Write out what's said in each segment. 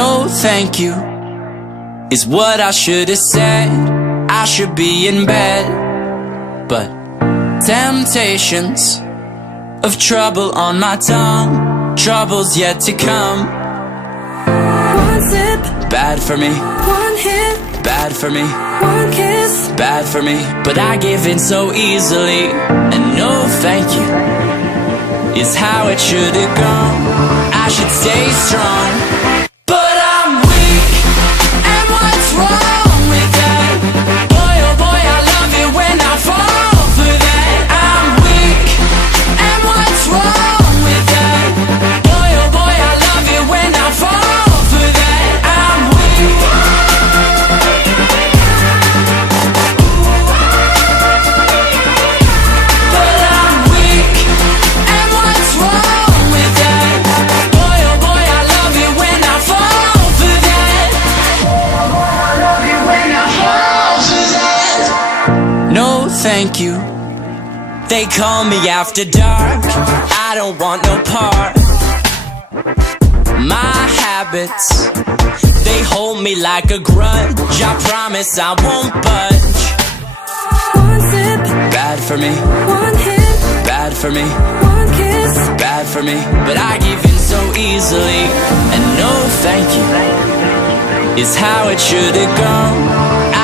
No thank you is what I should have said. I should be in bed, but temptations of trouble on my tongue, trouble's yet to come. One sip, bad for me. One hit, bad for me. One kiss, bad for me. But I give in so easily, and no thank you is how it should have gone. I should stay strong, but I'm weak, and what's wrong with that? Boy, oh boy, I love it when I fall for that. I'm weak, and what's wrong with that? Boy, oh boy, I love it when I fall for that. I'm weak. But I'm weak, and what's wrong with that? Boy, oh boy, I love it when I fall for that. I love it when I fall for that. No thank you. They call me after dark, I don't want no part. My habits, they hold me like a grudge. I promise I won't budge. one sip, Bad for me, one hit, bad for me, one kiss, bad for me. But I give in so easily, and no thank you is how it should have gone.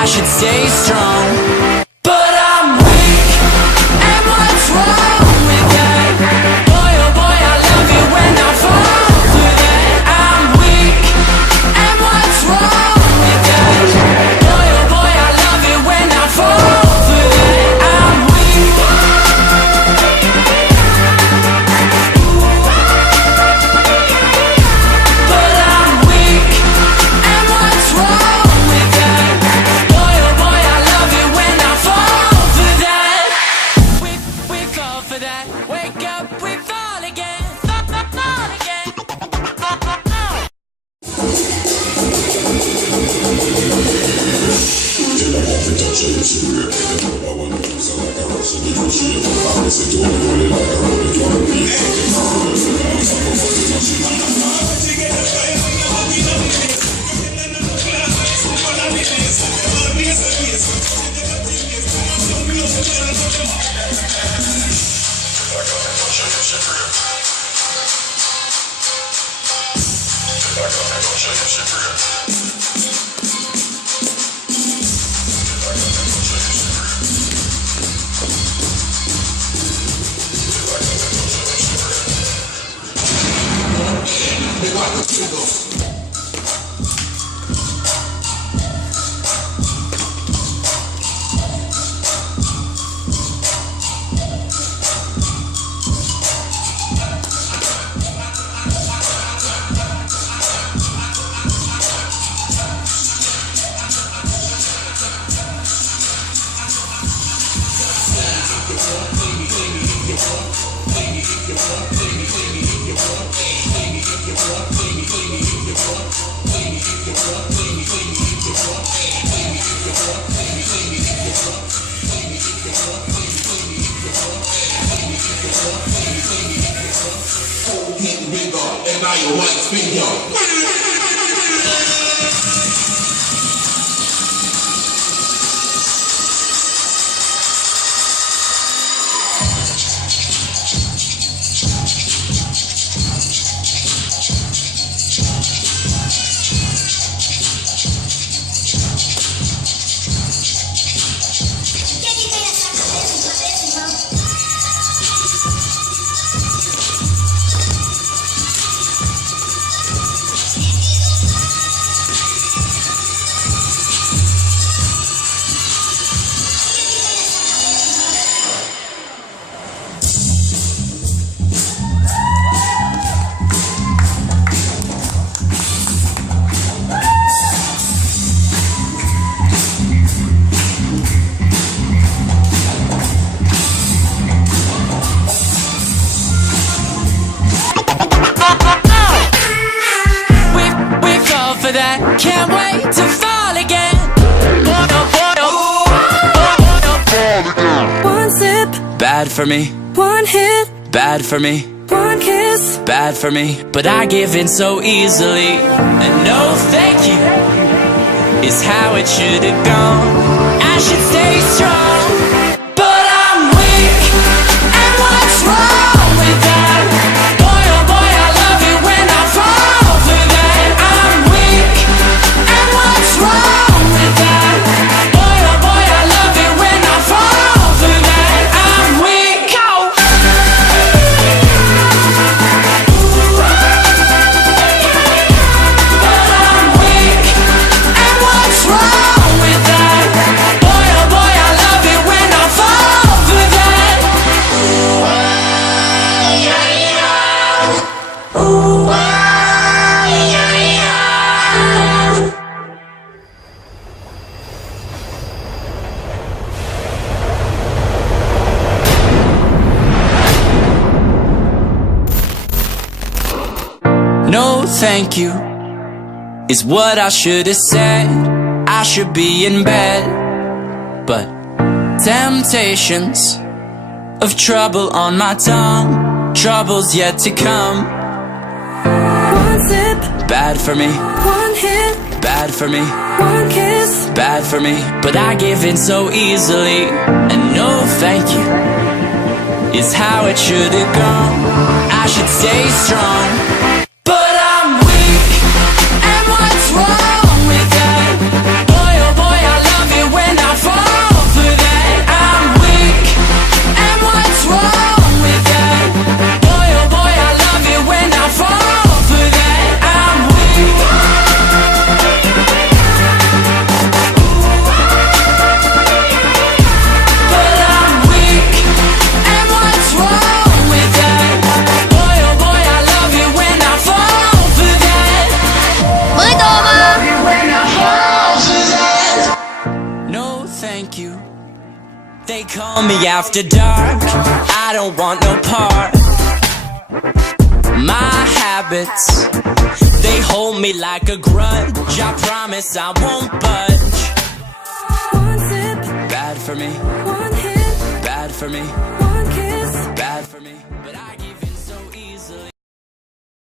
I should stay strong, but I'm weak, and what's wrong with that? Boy, oh boy, I love it when I fall for that. I'm weak, and what's wrong with that? Boy, oh boy, I love it when I fall for that. I'm weak. But I'm weak, and what's wrong with that? Boy, oh boy, I love it when I fall for that. We fall for that. Wake up, we fall again. Fall again. And now your white finger. Can't wait to fall again. One sip, Bad for me, one hit, bad for me. one kiss. kiss, bad for me, but I give in so easily. And no thank you is how it should have gone. I should stay strong, but I'm weak. And what's wrong with that? Boy, oh boy, I love it when I fall for that. I'm weak. And what's wrong with that? Boy, oh boy, I love it when I fall for that. I'm weak. But I'm weak. And what's wrong with that? Boy, oh boy, I love it when I fall for that. No thank you is what I should have said. I should be in bed, but temptations of trouble on my tongue, trouble's yet to come. one sip, Bad for me, one hit, bad for me, one kiss, bad for me, but I give in so easily. And no thank you is how it should have gone. I should stay strong, but I'm weak. And what's wrong with that? Boy, oh boy, I love it when I fall for that. I'm weak. And what's wrong with that? Boy, oh boy, I love it when I fall for that. I'm weak. But I'm weak. And what's wrong with that? Boy, oh boy, I love it when I fall for that. No, thank you. They call me after dark. I don't want no part. My habits, they hold me like a grudge. I promise I won't budge. one sip, Bad for me, one hit, bad for me, one kiss. bad for me. But I give